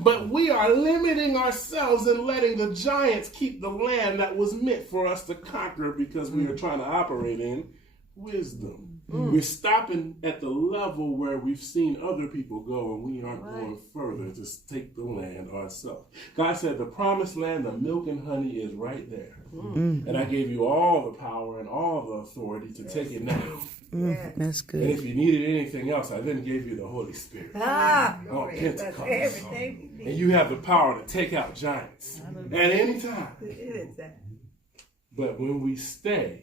But we are limiting ourselves and letting the giants keep the land that was meant for us to conquer because we are trying to operate in wisdom. We're stopping at the level where we've seen other people go, and we aren't going further to take the land ourselves. God said the promised land, the milk and honey, is right there. And I gave you all the power and all the authority to take it now. That's good. And if you needed anything else, I then gave you the Holy Spirit. On Pentecost. And you have the power to take out giants at any time. But when we stay,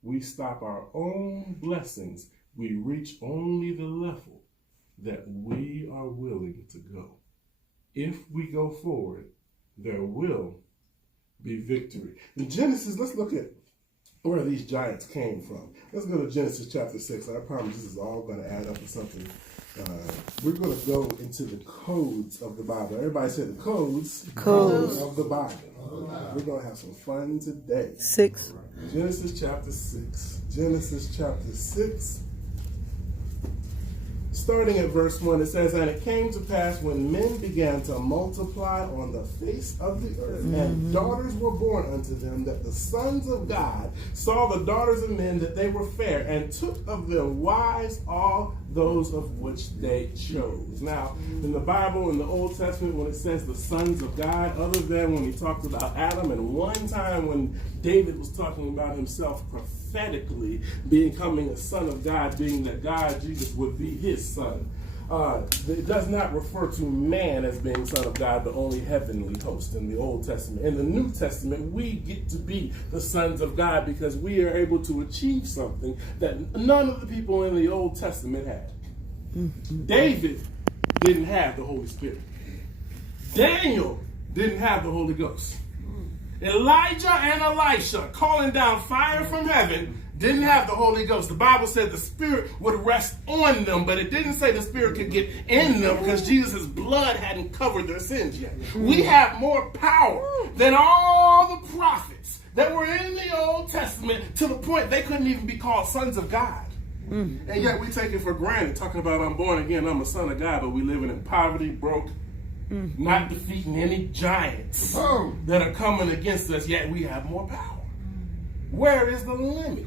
we stop our own blessings. We reach only the level that we are willing to go. If we go forward, there will be victory. In Genesis, let's look at where these giants came from. Let's go to Genesis chapter 6. I promise this is all going to add up to something. We're going to go into the codes of the Bible. Everybody said the codes of the Bible. We're going to have some fun today. 6. Genesis chapter 6. Genesis chapter 6. Starting at verse 1, it says, "And it came to pass when men began to multiply on the face of the earth, and daughters were born unto them, that the sons of God saw the daughters of men that they were fair, and took of them wives all those of which they chose." Now, in the Bible, in the Old Testament, when it says the sons of God, other than when he talked about Adam, and one time when David was talking about himself prophetically becoming a son of God, being that God, Jesus, would be his son. It does not refer to man as being son of God, but only heavenly host in the Old Testament. In the New Testament, we get to be the sons of God because we are able to achieve something that none of the people in the Old Testament had. David didn't have the Holy Spirit. Daniel didn't have the Holy Ghost. Elijah and Elisha, calling down fire from heaven, didn't have the Holy Ghost. The Bible said the Spirit would rest on them, but it didn't say the Spirit could get in them because Jesus' blood hadn't covered their sins yet. We have more power than all the prophets that were in the Old Testament, to the point they couldn't even be called sons of God. And yet we take it for granted, talking about I'm born again, I'm a son of God, but we living in poverty, broke, not defeating any giants that are coming against us, yet we have more power. Where is the limit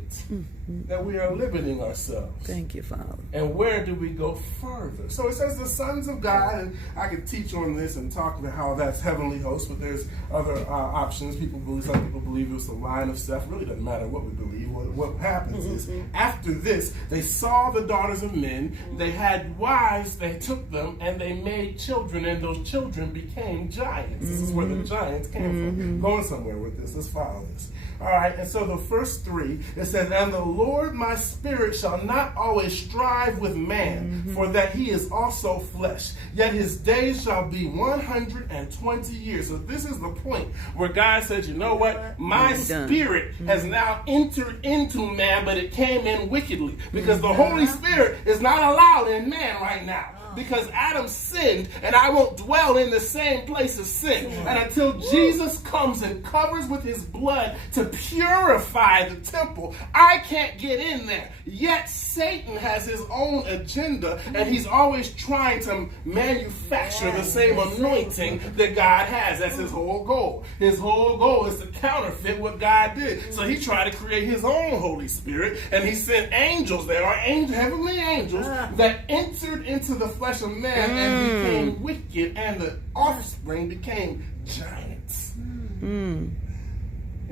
that we are limiting ourselves? Thank you, Father. And where do we go further? So it says the sons of God, and I could teach on this and talk about how that's heavenly host, but there's other options. Some people believe it was the line of Seth. Really doesn't matter what we believe. What happens is after this, they saw the daughters of men, they had wives, they took them, and they made children, and those children became giants. This is where the giants came from. Going somewhere with this. Let's follow this. All right, and so the first 3, it says, "And the Lord my spirit shall not always strive with man, for that he is also flesh. Yet his days shall be 120 years." So this is the point where God said, you know what? My spirit has now entered into man, but it came in wickedly. Because the Holy Spirit is not allowed in man right now. Because Adam sinned, and I won't dwell in the same place of sin. And until Jesus comes and covers with his blood to purify the temple, I can't get in there. Yet Satan has his own agenda, and he's always trying to manufacture the same anointing that God has. That's his whole goal. His whole goal is to counterfeit what God did. So he tried to create his own Holy Spirit, and he sent angels. There are heavenly angels that entered into the flesh of man and became wicked, and the offspring became giants. And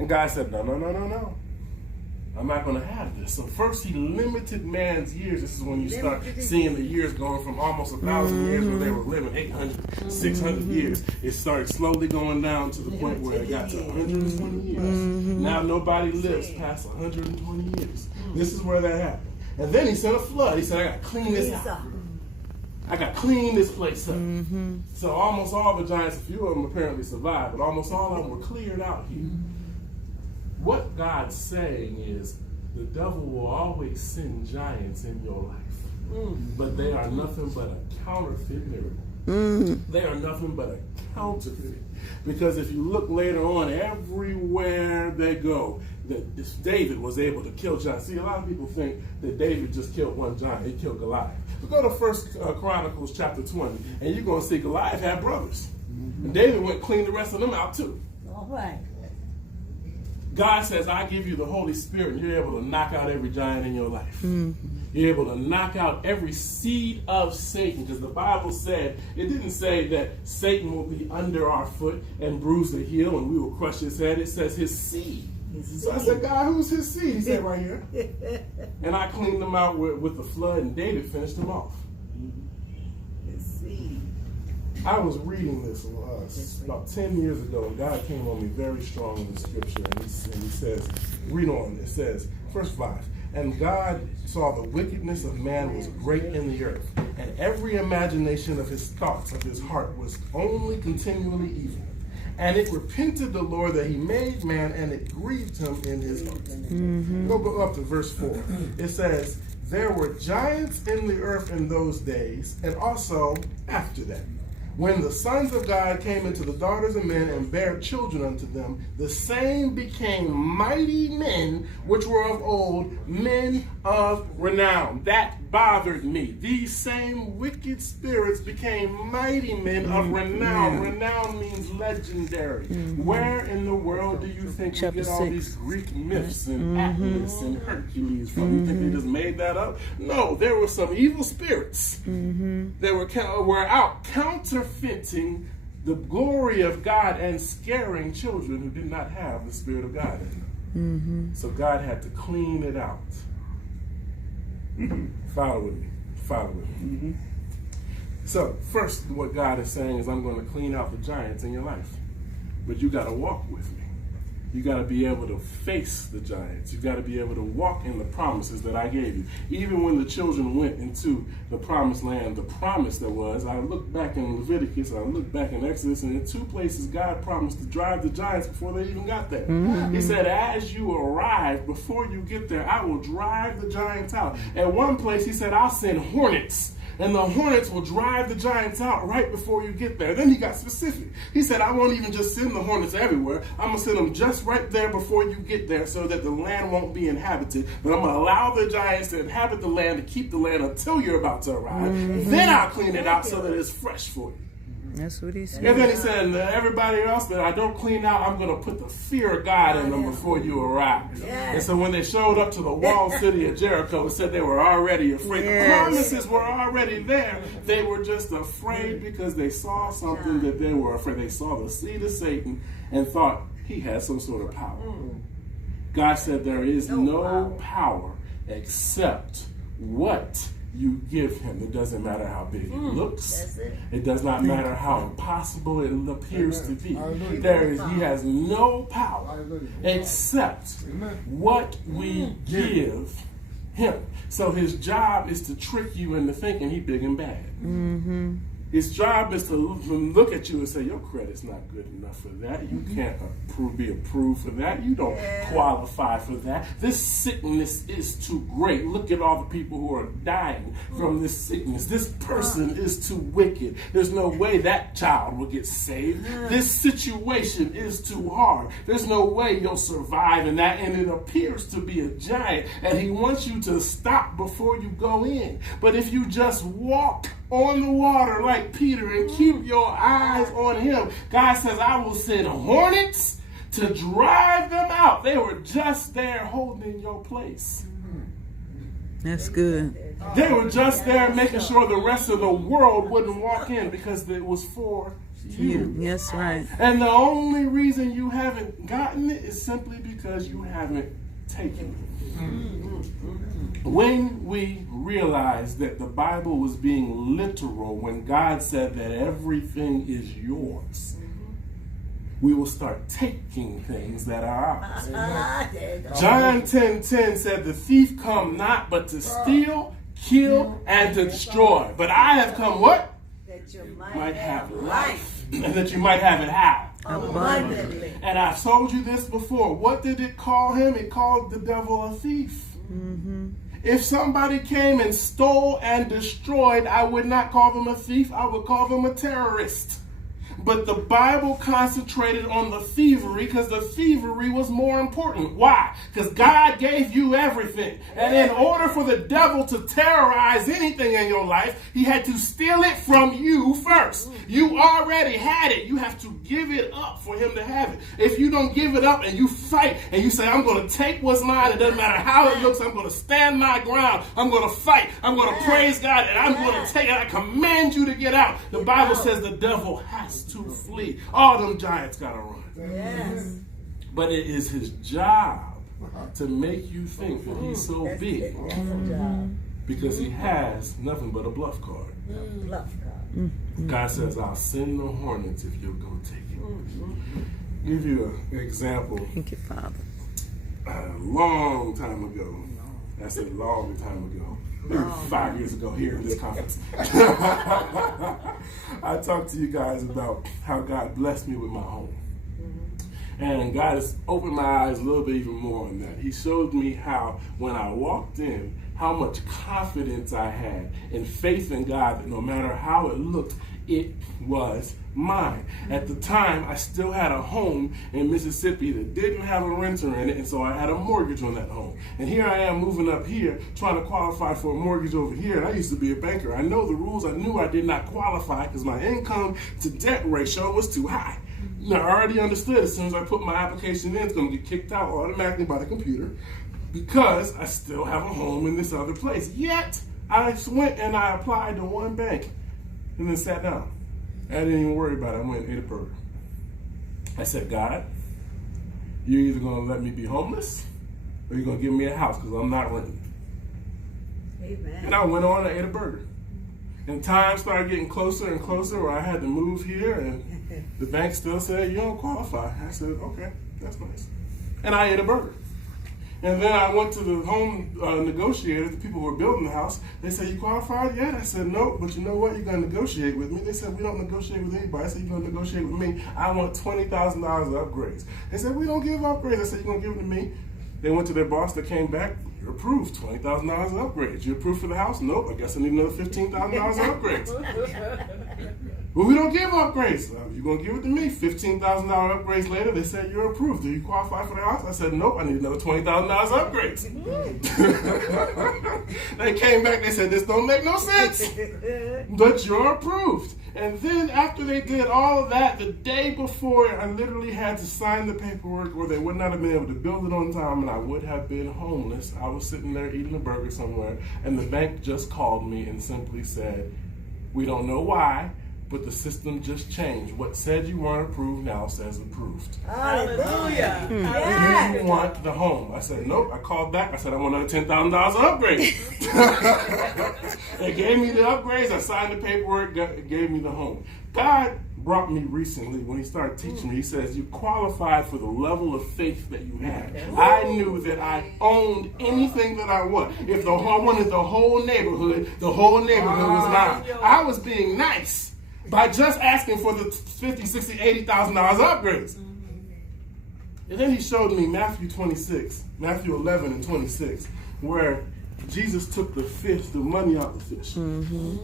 God said, no. I'm not going to have this. So first he limited man's years. This is when you start seeing the years going from almost 1,000 years where they were living 800, 600 years. It started slowly going down to the point where it got to 120 years. Now nobody lives past 120 years. This is where that happened. And then he sent a flood. He said, I got to clean this out. I got to clean this place up. So almost all the giants, a few of them apparently survived, but almost all of them were cleared out here. What God's saying is the devil will always send giants in your life, but they are nothing but a counterfeit miracle. They are nothing but a counterfeit. Because if you look later on, everywhere they go, that David was able to kill giants. See, a lot of people think that David just killed one giant. He killed Goliath. But go to 1 Chronicles chapter 20, and you're going to see Goliath had brothers. And David went and cleaned the rest of them out too. All right. God says, I give you the Holy Spirit, and you're able to knock out every giant in your life. You're able to knock out every seed of Satan, because the Bible said, it didn't say that Satan will be under our foot and bruise the heel and we will crush his head. It says his seed. So I said, God, who's his seed? He said right here. And I cleaned them out with the flood, and David finished them off. His seed. I was reading this about 10 years ago, and God came on me very strong in the scripture, and he says, read on, it says, verse 5, and God saw the wickedness of man was great in the earth, and every imagination of his thoughts, of his heart, was only continually evil. And it repented the Lord that he made man, and it grieved him in his heart. Go up to verse 4. It says, there were giants in the earth in those days, and also after that. When the sons of God came into the daughters of men and bare children unto them, the same became mighty men which were of old, men of renown. That bothered me. These same wicked spirits became mighty men of renown. Renown means legendary. Where in the world do you think we get all these Greek myths and Atlas and Hercules from? You think they just made that up? No, there were some evil spirits that were out counterfeiting the glory of God and scaring children who did not have the Spirit of God in them. So God had to clean it out. Follow with me. Follow with me. So first, what God is saying is, I'm going to clean out the giants in your life. But you got to walk with me. You got to be able to face the giants. You got to be able to walk in the promises that I gave you. Even when the children went into the promised land, the promise there was, I look back in Leviticus, I look back in Exodus, and in two places God promised to drive the giants before they even got there. He said, as you arrive, before you get there, I will drive the giants out. At one place, he said, I'll send hornets, and the hornets will drive the giants out right before you get there. Then he got specific. He said, I won't even just send the hornets everywhere. I'm going to send them just right there before you get there so that the land won't be inhabited. But I'm going to allow the giants to inhabit the land, to keep the land until you're about to arrive. Then I'll clean it out so that it's fresh for you. That's what he said. And then he said, and everybody else that I don't clean out, I'm going to put the fear of God in them before you arrive. And so when they showed up to the walled city of Jericho, it said they were already afraid. The promises were already there. They were just afraid because they saw something that they were afraid. They saw the seed of Satan and thought he had some sort of power. God said there is no power except what you give him. It doesn't matter how big it looks. It does not matter how impossible it appears to be. He has no power except what we give him. So his job is to trick you into thinking he's big and bad. His job is to look at you and say, your credit's not good enough for that. You can't be approved for that. You don't qualify for that. This sickness is too great. Look at all the people who are dying from this sickness. This person is too wicked. There's no way that child will get saved. This situation is too hard. There's no way you'll survive in that. And it appears to be a giant. And he wants you to stop before you go in. But if you just walk on the water like Peter and keep your eyes on him, God says, I will send hornets to drive them out. They were just there holding your place. That's good. They were just there making sure the rest of the world wouldn't walk in because it was for you. Yes, right. And the only reason you haven't gotten it is simply because you haven't taken it. When we realized that the Bible was being literal, when God said that everything is yours, we will start taking things that are ours. John 10:10 said, the thief come not but to steal, kill, and to destroy. But I have come what? That you might have life. And that you might have it how? abundantly. And I've told you this before. What did it call him? It called the devil a thief. If somebody came and stole and destroyed, I would not call them a thief. I would call them a terrorist. But the Bible concentrated on the thievery because the thievery was more important. Why? Because God gave you everything. And in order for the devil to terrorize anything in your life, he had to steal it from you first. You already had it. You have to give it up for him to have it. If you don't give it up and you fight and you say, I'm going to take what's mine, it doesn't matter how it looks, I'm going to stand my ground, I'm going to fight, I'm going to praise God, and I'm going to take it. I command you to get out. The Bible says the devil has to flee. All them giants got to run. Yes. But it is his job to make you think that he's so big That's a job. because he has nothing but a bluff card. Bluff card. God says, I'll send the hornets if you'll go take it. Give you an example. Thank you, Father. A long time ago, I said long time ago, maybe 5 years ago here in this conference, I talked to you guys about how God blessed me with my home. And God has opened my eyes a little bit even more on that. He showed me how, when I walked in, how much confidence I had and faith in God that no matter how it looked, it was mine. At the time, I still had a home in Mississippi that didn't have a renter in it, and so I had a mortgage on that home. And here I am moving up here, trying to qualify for a mortgage over here, and I used to be a banker. I know the rules. I knew I did not qualify because my income to debt ratio was too high. Now, I already understood as soon as I put my application in, it's going to get kicked out automatically by the computer because I still have a home in this other place. Yet, I went and I applied to one bank and then sat down. I didn't even worry about it. I went and ate a burger. I said, God, you're either going to let me be homeless or you're going to give me a house because I'm not renting. Amen. And I went on and ate a burger. And time started getting closer and closer where I had to move here, and the bank still said, you don't qualify. I said, okay, that's nice. And I ate a burger. And then I went to the home negotiator, the people who were building the house. They said, you qualified yet? I said, no, but you know what? You're going to negotiate with me. They said, we don't negotiate with anybody. I said, you're going to negotiate with me. I want $20,000 of upgrades. They said, we don't give upgrades. I said, you're going to give it to me. They went to their boss. They came back. You're approved. $20,000 of upgrades. You approved for the house? Nope. I guess I need another $15,000 of upgrades. Well, we don't give upgrades. You're going to give it to me. $15,000 upgrades later, they said, you're approved. Do you qualify for the house? I said, nope, I need another $20,000 upgrades. They came back, they said, this don't make no sense, but you're approved. And then after they did all of that, the day before, I literally had to sign the paperwork or they would not have been able to build it on time and I would have been homeless. I was sitting there eating a burger somewhere and the bank just called me and simply said, we don't know why, but the system just changed. What said you weren't approved now says approved. Hallelujah. Do Yes. you want the home? I said, nope. I called back. I said, I want another $10,000 of upgrades. They gave me the upgrades. I signed the paperwork, gave me the home. God brought me recently, when he started teaching me, he says, you qualified for the level of faith that you had. I knew that I owned anything that I want. If I wanted the whole neighborhood was mine. I was being nice by just asking for the $50,000, $60,000, $80,000 upgrades. And then he showed me Matthew 11 and 26, where Jesus took the fish, the money out of the fish. And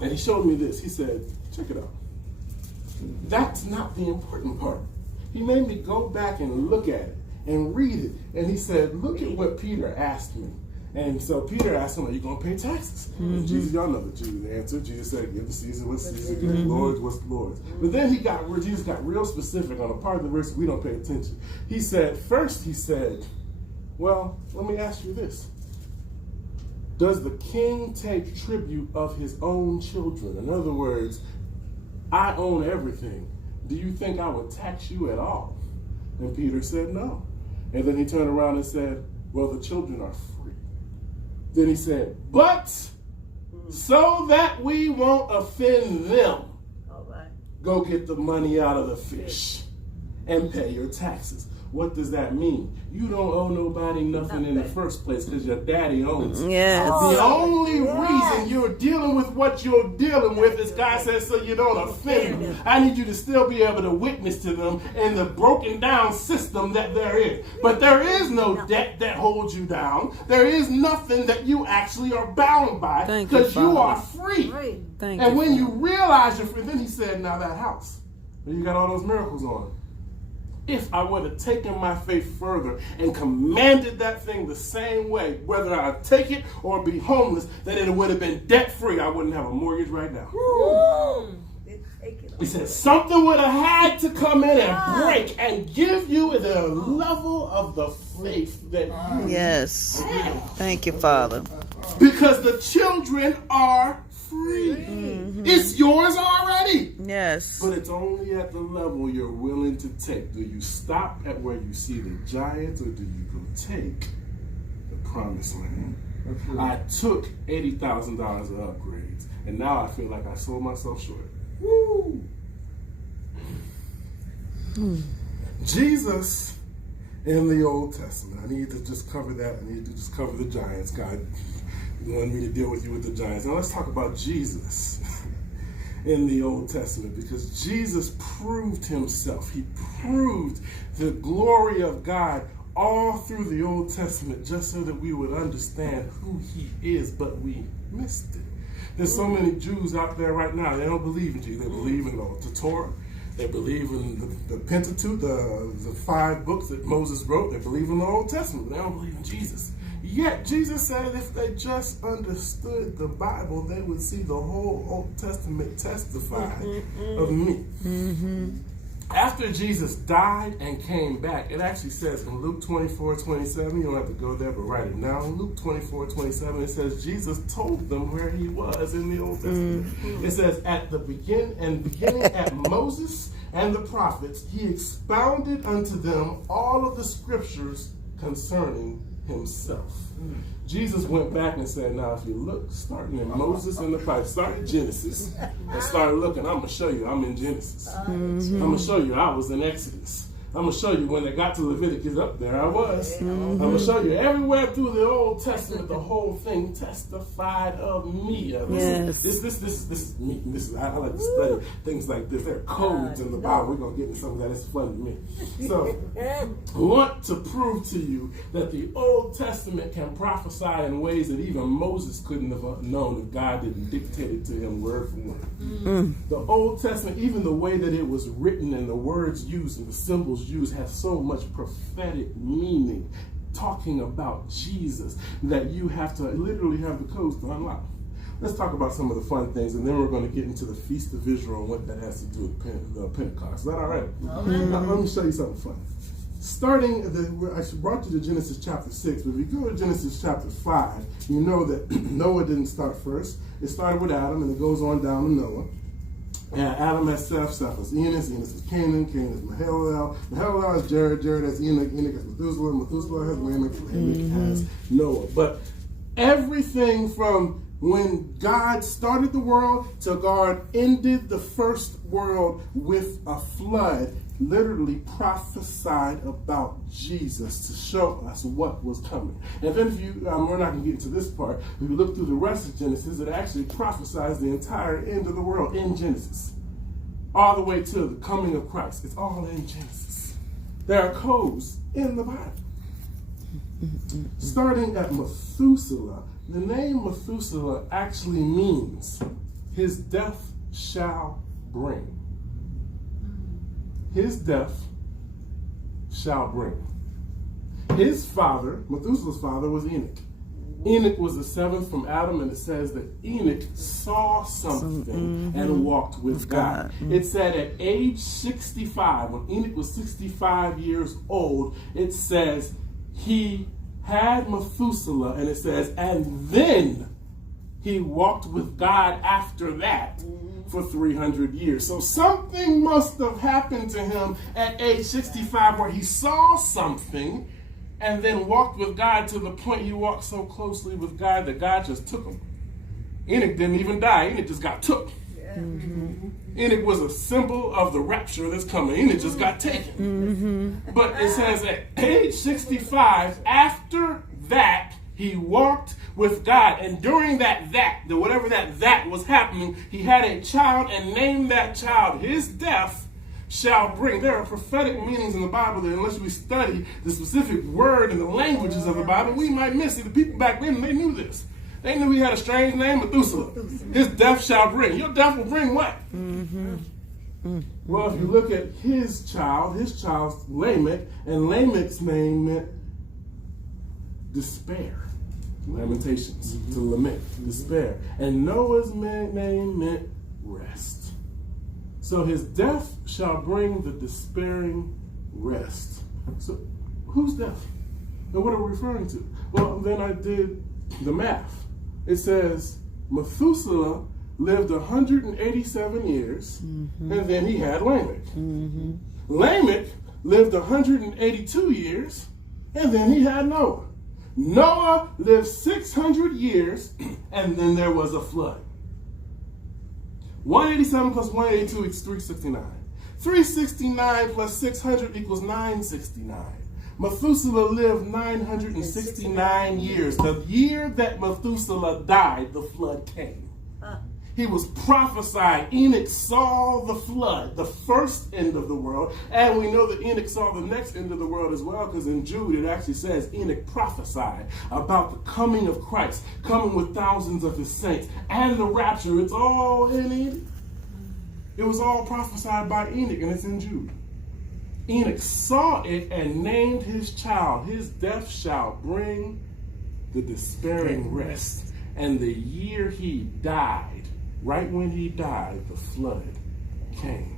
he showed me this. He said, check it out. That's not the important part. He made me go back and look at it and read it. And he said, look at what Peter asked me. And so Peter asked him, are you going to pay taxes? And Jesus, y'all know the Jesus answer. Jesus said, give the Caesar what's Caesar, give the Lord what's the Lord's. But then Jesus got real specific on a part of the verse we don't pay attention. He said, well, let me ask you this. Does the king take tribute of his own children? In other words, I own everything. Do you think I would tax you at all? And Peter said, no. And then he turned around and said, well, the children are free. Then he said, but so that we won't offend them, All right. go get the money out of the fish and pay your taxes. What does that mean? You don't owe nobody nothing in the first place because your daddy owns it. Yes. The only reason you're dealing with what you're dealing with is God says so you don't offend them. I need you to still be able to witness to them in the broken down system that they're in. But there is no debt that holds you down. There is nothing that you actually are bound by because you are free. Thank And you, when you realize you're free, then he said, now that house, you got all those miracles on it. If I would have taken my faith further and commanded that thing the same way, whether I take it or be homeless, that it would have been debt free, I wouldn't have a mortgage right now. He said something would have had to come in and break and give you the level of the faith that you Yes. Thank you, Father. because the children are free. It's yours already. Yes. But it's only at the level you're willing to take. Do you stop at where you see the giants or do you go take the promised land? I took $80,000 of upgrades and now I feel like I sold myself short. Woo! Jesus in the Old Testament. I need to just cover that. I need to just cover the giants. God wanted me to deal with you with the giants. Now let's talk about Jesus in the Old Testament because Jesus proved himself. He proved the glory of God all through the Old Testament just so that we would understand who he is, but we missed it. There's so many Jews out there right now, they don't believe in Jesus. They believe in the Torah. They believe in the Pentateuch, the 5 books that Moses wrote. They believe in the Old Testament. They don't believe in Jesus. Yet Jesus said if they just understood the Bible, they would see the whole Old Testament testify of me. After Jesus died and came back, it actually says in Luke 24:27, you don't have to go there, but write it now. In Luke 24:27, it says Jesus told them where he was in the Old Testament. It says at the beginning at Moses and the prophets, he expounded unto them all of the scriptures concerning himself. Jesus went back and said, now if you look, starting in Moses and the prophets, start in Genesis and start looking, I'm going to show you I'm in Genesis. I'm going to show you I was in Exodus. I'm going to show you when it got to Leviticus up there, I was. I'm going to show you everywhere through the Old Testament, the whole thing testified of me. Yes. This is me. I like to study things like this. There are codes in the Bible. We're going to get into some of that. It's fun to me. So, I want to prove to you that the Old Testament can prophesy in ways that even Moses couldn't have known if God didn't dictate it to him word for word. The Old Testament, even the way that it was written and the words used and the symbols used have so much prophetic meaning, talking about Jesus, that you have to literally have the codes to unlock. Let's talk about some of the fun things, and then we're going to get into the Feast of Israel and what that has to do with Pentecost. Is that all right? Now, let me show you something fun. I brought you to Genesis chapter 6, but if you go to Genesis chapter 5, you know that Noah didn't start first. It started with Adam, and it goes on down to Noah. And Adam has Seth, Seth has Enos, Enos has Canaan, Canaan has Mahalalel, Mahalalel has Jared, Jared has Enoch, Enoch has Methuselah, Methuselah has Lamech, Lamech has Noah. But everything from when God started the world to God ended the first world with a flood literally prophesied about Jesus to show us what was coming. And then if you, we're not going to get into this part, if you look through the rest of Genesis, it actually prophesies the entire end of the world in Genesis. All the way to the coming of Christ. It's all in Genesis. There are codes in the Bible. Starting at Methuselah, the name Methuselah actually means his death shall bring. His death shall bring. His father, Methuselah's father, was Enoch. Enoch was the 7th from Adam, and it says that Enoch saw something and walked with God. It said at age 65, when Enoch was 65 years old, it says he had Methuselah, and it says, and then he walked with God after that for 300 years. So something must have happened to him at age 65 where he saw something and then walked with God to the point he walked so closely with God that God just took him. Enoch didn't even die. Enoch just got took. Enoch was a symbol of the rapture that's coming. Enoch just got taken. But it says at age 65, after that, he walked with God. And during whatever that was happening, he had a child and named that child. His death shall bring. There are prophetic meanings in the Bible that unless we study the specific word and the languages of the Bible, we might miss it. The people back then, they knew this. They knew he had a strange name, Methuselah. His death shall bring. Your death will bring what? Well, if you look at his child's Lamech, and Lamech's name meant despair. Lamentations, to lament, despair. And Noah's name meant rest. So his death shall bring the despairing rest. So whose death? And what are we referring to? Well, then I did the math. It says Methuselah lived 187 years, and then he had Lamech. Lamech lived 182 years, and then he had Noah. Noah lived 600 years, and then there was a flood. 187 plus 182 equals 369. 369 plus 600 equals 969. Methuselah lived 969 years. The year that Methuselah died, the flood came. He was prophesied. Enoch saw the flood, the first end of the world. And we know that Enoch saw the next end of the world as well, because in Jude it actually says Enoch prophesied about the coming of Christ, coming with thousands of his saints, and the rapture. It's all in Enoch. It was all prophesied by Enoch, and it's in Jude. Enoch saw it and named his child. His death shall bring the despairing rest. And the year he died, right when he died, the flood came.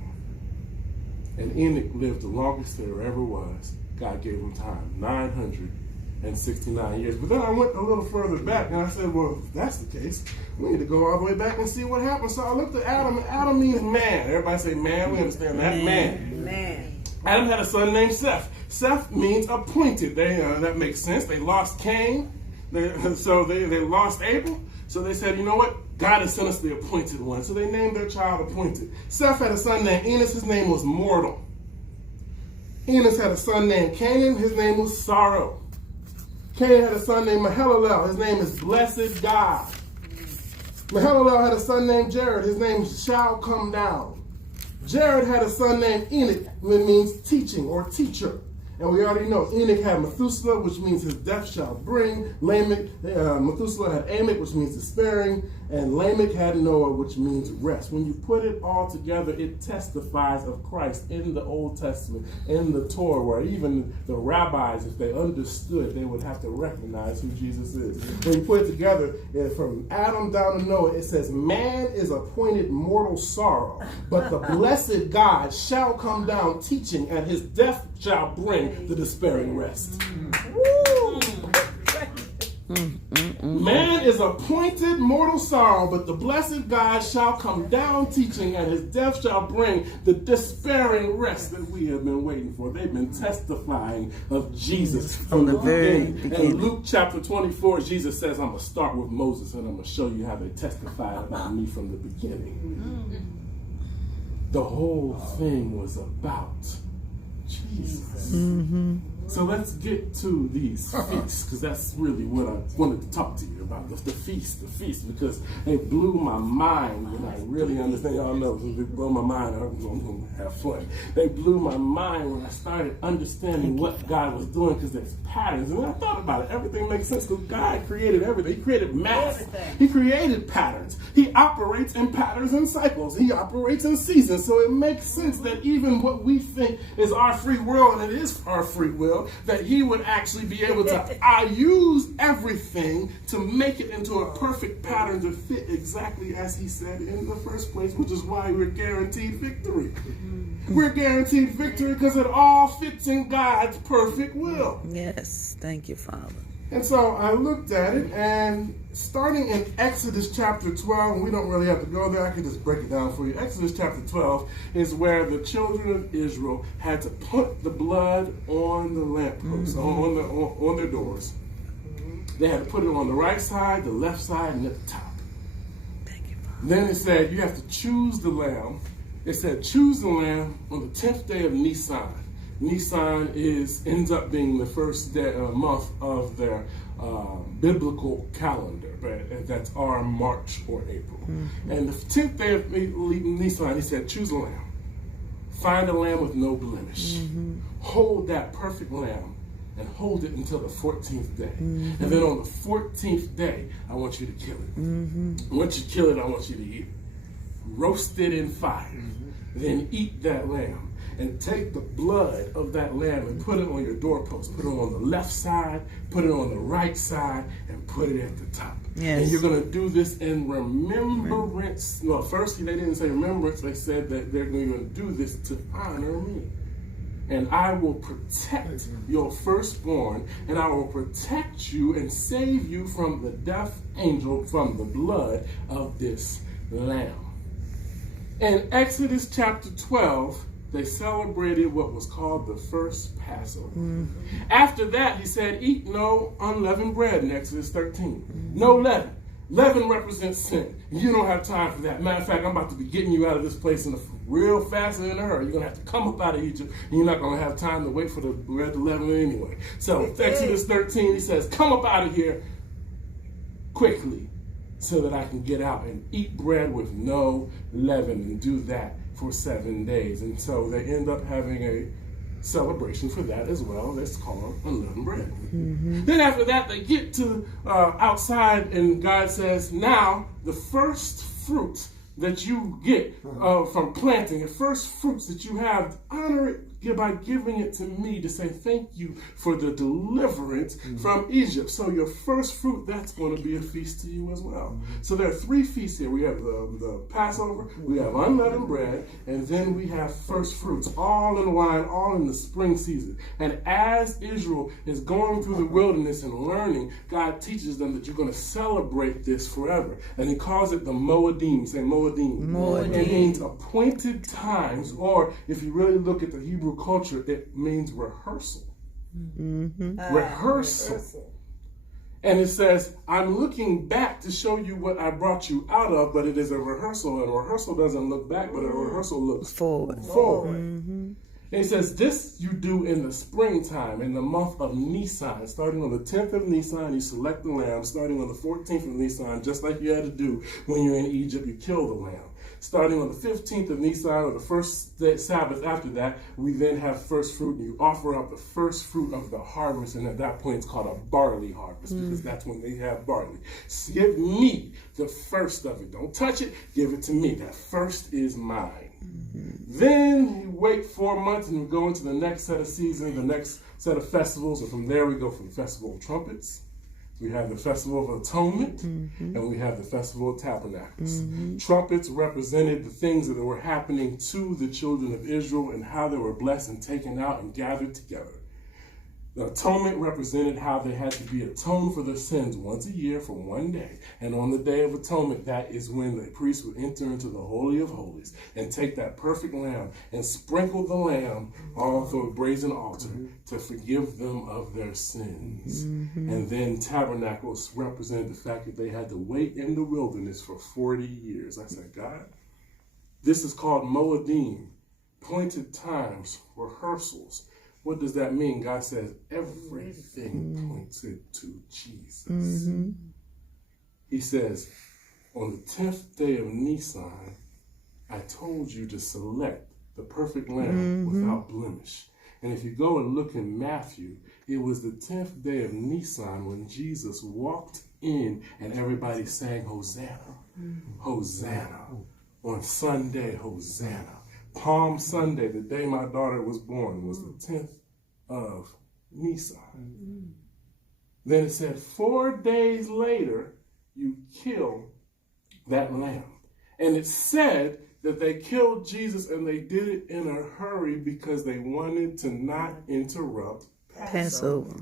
And Enoch lived the longest there ever was. God gave him time, 969 years. But then I went a little further back, and I said, well, if that's the case, we need to go all the way back and see what happened. So I looked at Adam, and Adam means man. Everybody say man, we understand that. Man. Adam had a son named Seth. Seth means appointed. That makes sense. They lost Cain, so they lost Abel. So they said, you know what? God has sent us the appointed one. So they named their child Appointed. Seth had a son named Enos. His name was Mortal. Enos had a son named Canaan. His name was Sorrow. Cain had a son named Mahalalel. His name is Blessed God. Mahalalel had a son named Jared. His name Shall Come Down. Jared had a son named Enoch, which means teaching or teacher. And we already know Enoch had Methuselah, which means his death shall bring. Methuselah had Lamech, which means despairing. And Lamech had Noah, which means rest. When you put it all together, it testifies of Christ in the Old Testament, in the Torah, where even the rabbis, if they understood, they would have to recognize who Jesus is. When you put it together, from Adam down to Noah, it says, man is appointed mortal sorrow, but the blessed God shall come down teaching, and his death shall bring the despairing rest. Man is appointed mortal sorrow, but the blessed God shall come down teaching, and his death shall bring the despairing rest that we have been waiting for. They've been testifying of Jesus from the very beginning. In Luke chapter 24, Jesus says, I'm going to start with Moses, and I'm going to show you how they testified about me from the beginning. The whole thing was about Jesus. So let's get to these feasts, because that's really what I wanted to talk to you about. The feast, because they blew my mind when I really understand. Y'all know, if they blow my mind, I'm going to have fun. They blew my mind when I started understanding what God was doing, because there's patterns. And when I thought about it, everything makes sense, because God created everything. He created math. He created patterns. He operates in patterns and cycles. He operates in seasons. So it makes sense that even what we think is our free will, and it is our free will, that he would actually be able to use everything to make it into a perfect pattern to fit exactly as he said in the first place, which is why we're guaranteed victory. We're guaranteed victory because it all fits in God's perfect will. Yes, thank you, Father. And so I looked at it, and starting in Exodus chapter 12, and we don't really have to go there, I can just break it down for you. Exodus chapter 12 is where the children of Israel had to put the blood on the lampposts, on their doors. They had to put it on the right side, the left side, and at the top. Thank you, Father. Then it said you have to choose the lamb. It said choose the lamb on the 10th day of Nisan. Nisan ends up being the first day, month of their biblical calendar, but that's our March or April. And the 10th day of Nisan, he said choose a lamb. Find a lamb with no blemish. Hold that perfect lamb and hold it until the 14th day. And then on the 14th day, I want you to kill it. Once you kill it, I want you to eat it. Roast it in fire. Then eat that lamb. And take the blood of that lamb and put it on your doorpost. Put it on the left side, put it on the right side, and put it at the top. Yes. And you're going to do this in remembrance. No, first they didn't say remembrance. They said that they're going to do this to honor me. And I will protect your firstborn, and I will protect you and save you from the death angel, from the blood of this lamb. In Exodus chapter 12, they celebrated what was called the first Passover. After that, he said, eat no unleavened bread in Exodus 13. No leaven. Leaven represents sin. You don't have time for that. Matter of fact, I'm about to be getting you out of this place real fast and in a hurry. You're going to have to come up out of Egypt, and you're not going to have time to wait for the bread to leaven anyway. So Exodus 13, he says, come up out of here quickly so that I can get out and eat bread with no leaven, and do that for 7 days. And so they end up having a celebration for that as well. That's called unleavened bread. Then after that, they get to outside, and God says, now the first fruits that you get from planting, the first fruits that you have, honor it by giving it to me to say thank you for the deliverance from Egypt. So your first fruit, that's going to be a feast to you as well. So there are 3 feasts here. We have the Passover, we have unleavened bread, and then we have first fruits, all in wine, all in the spring season. And as Israel is going through the wilderness and learning, God teaches them that you're going to celebrate this forever. And he calls it the Moedim. Say Moedim. Moedim. It means appointed times, or if you really look at the Hebrew culture, it means rehearsal. Rehearsal. And it says, I'm looking back to show you what I brought you out of, but it is a rehearsal, and a rehearsal doesn't look back, but a rehearsal looks forward. And it says, this you do in the springtime, in the month of Nisan. Starting on the 10th of Nisan, you select the lamb. Starting on the 14th of Nisan, just like you had to do when you're in Egypt, you kill the lamb. Starting on the 15th of Nisan, or the first day, Sabbath after that, we then have first fruit, and you offer up the first fruit of the harvest, and at that point it's called a barley harvest, because that's when they have barley. So give me the first of it. Don't touch it. Give it to me. That first is mine. Then you wait 4 months, and we go into the next set of seasons, the next set of festivals, and from there we go from the Festival of Trumpets. We have the Festival of Atonement, and we have the Festival of Tabernacles. Trumpets represented the things that were happening to the children of Israel and how they were blessed and taken out and gathered together. The atonement represented how they had to be atoned for their sins once a year for 1 day. And on the Day of Atonement, that is when the priest would enter into the Holy of Holies and take that perfect lamb and sprinkle the lamb off of a brazen altar to forgive them of their sins. And then tabernacles represented the fact that they had to wait in the wilderness for 40 years. I said, God, this is called Moedim, appointed times, rehearsals. What does that mean? God says everything pointed to Jesus. He says, on the 10th day of Nisan, I told you to select the perfect lamb without blemish. And if you go and look in Matthew, it was the 10th day of Nisan when Jesus walked in and everybody sang Hosanna. Hosanna. On Sunday, Hosanna. Palm Sunday, the day my daughter was born, was the 10th of Nisan. Then it said 4 days later, you kill that lamb. And it said that they killed Jesus, and they did it in a hurry because they wanted to not interrupt Passover.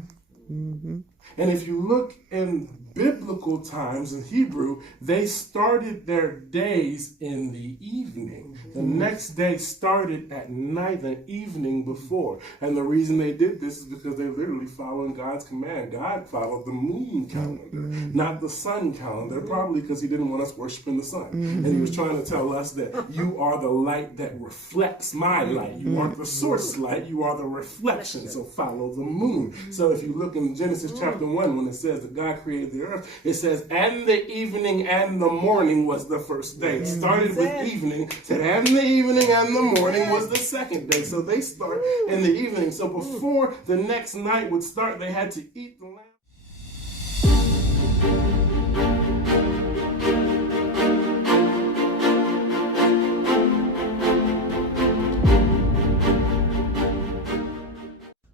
And if you look in biblical times in Hebrew, they started their days in the evening. The next day started at night, the evening before. And the reason they did this is because they're literally following God's command. God followed the moon calendar, not the sun calendar, probably because he didn't want us worshiping the sun. And he was trying to tell us that you are the light that reflects my light. You aren't the source light, you are the reflection. So follow the moon. So if you look in Genesis chapter 1, when it says that God created the earth, it says, and the evening and the morning was the first day. It started with evening, said, and the evening and the morning was the second day. So they start in the evening. So before the next night would start, they had to eat the